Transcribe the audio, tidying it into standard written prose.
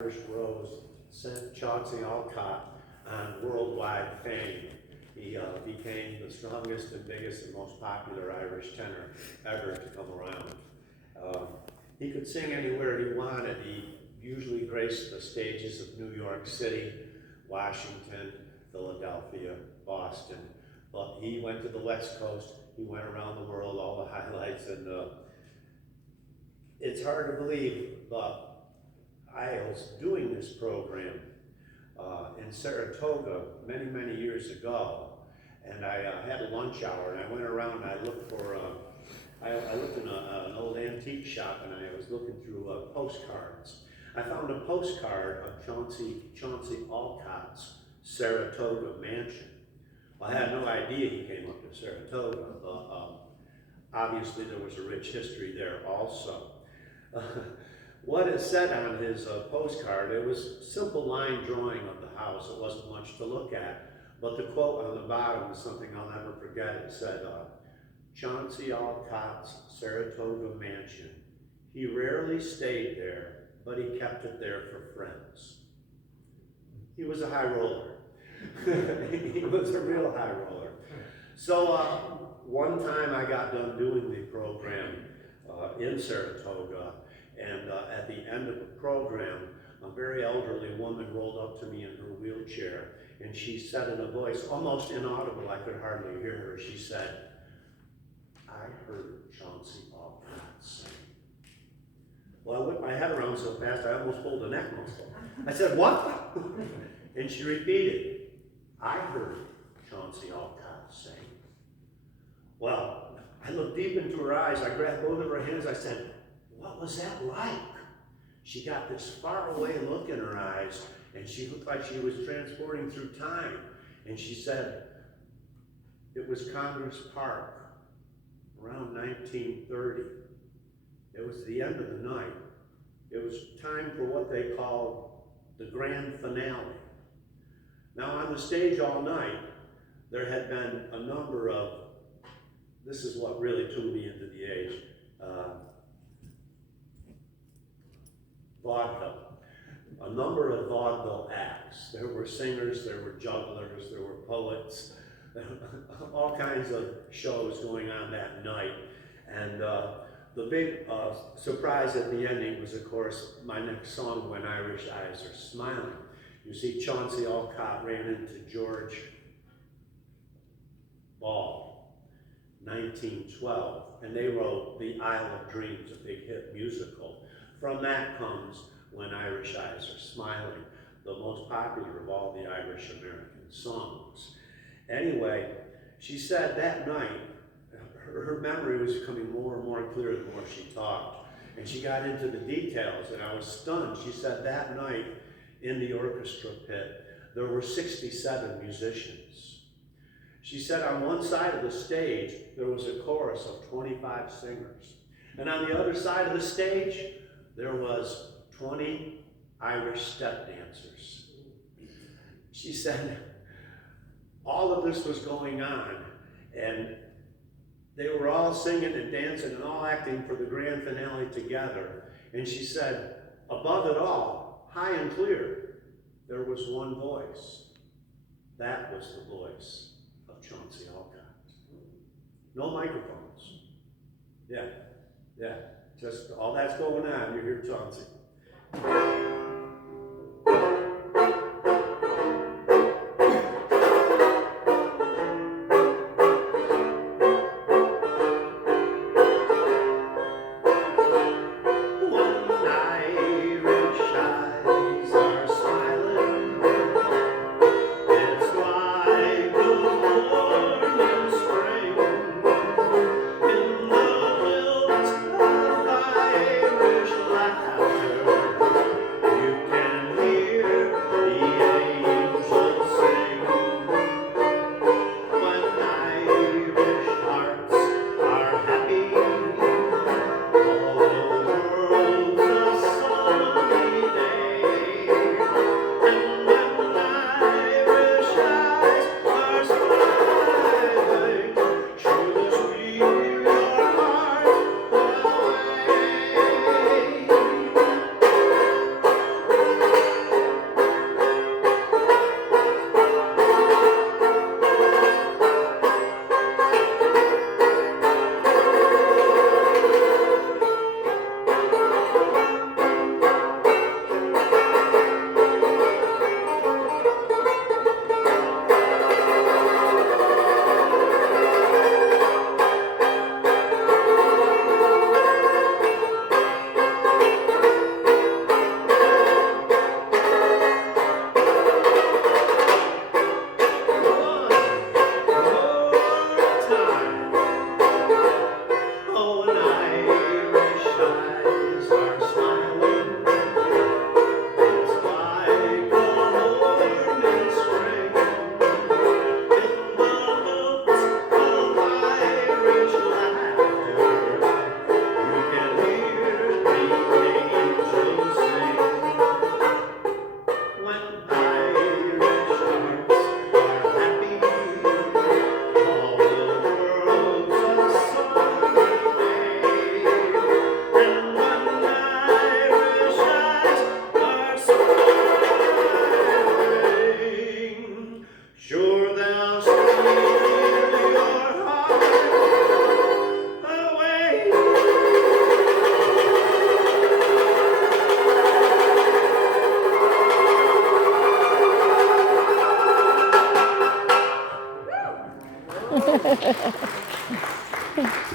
Irish Rose sent Chauncey Alcott on worldwide fame. He became the strongest and biggest and most popular Irish tenor ever to come around. He could sing anywhere he wanted. He usually graced the stages of New York City, Washington, Philadelphia, Boston. But he went to the West Coast. He went around the world, all the highlights, and it's hard to believe, but I was doing this program in Saratoga many, many years ago, and I had a lunch hour, and I went around and I looked for, I looked in an old antique shop, and I was looking through postcards. I found a postcard of Chauncey Alcott's Saratoga mansion. Well, I had no idea he came up to Saratoga, but obviously there was a rich history there also. What it said on his postcard, it was a simple line drawing of the house. It wasn't much to look at, but the quote on the bottom was something I'll never forget. It said, Chauncey Alcott's Saratoga mansion. He rarely stayed there, but he kept it there for friends. He was a high roller. He was a real high roller. So one time I got done doing the program in Saratoga, and at the end of the program, a very elderly woman rolled up to me in her wheelchair, and she said in a voice almost inaudible, I could hardly hear her, she said, "I heard Chauncey Alcott sing." Well, I whipped my head around so fast I almost pulled a neck muscle. I said, "What?" And she repeated, "I heard Chauncey Alcott sing." Well, I looked deep into her eyes, I grabbed both of her hands, I said, "What was that like?" She got this faraway look in her eyes, and she looked like she was transporting through time. And she said, "It was Congress Park, around 1930. It was the end of the night. It was time for what they call the grand finale. Now on the stage all night, there had been a number of, this is what really threw me into the age, vaudeville. A number of vaudeville acts. There were singers, there were jugglers, there were poets, all kinds of shows going on that night. And the big surprise at the ending was, of course, my next song, When Irish Eyes Are Smiling. You see, Chauncey Alcott ran into George Ball, 1912, and they wrote The Isle of Dreams, a big hit musical. From that comes When Irish Eyes Are Smiling, the most popular of all the Irish American songs. Anyway, she said that night, her memory was becoming more and more clear the more she talked. And she got into the details, and I was stunned. She said that night in the orchestra pit, there were 67 musicians. She said on one side of the stage, there was a chorus of 25 singers. And on the other side of the stage, there was 20 Irish step dancers. She said all of this was going on, and they were all singing and dancing and all acting for the grand finale together. And she said, above it all, high and clear, there was one voice. That was the voice of Chauncey Alcott. No microphones. Yeah. Just all that's going on, you hear Chauncey. You Sure.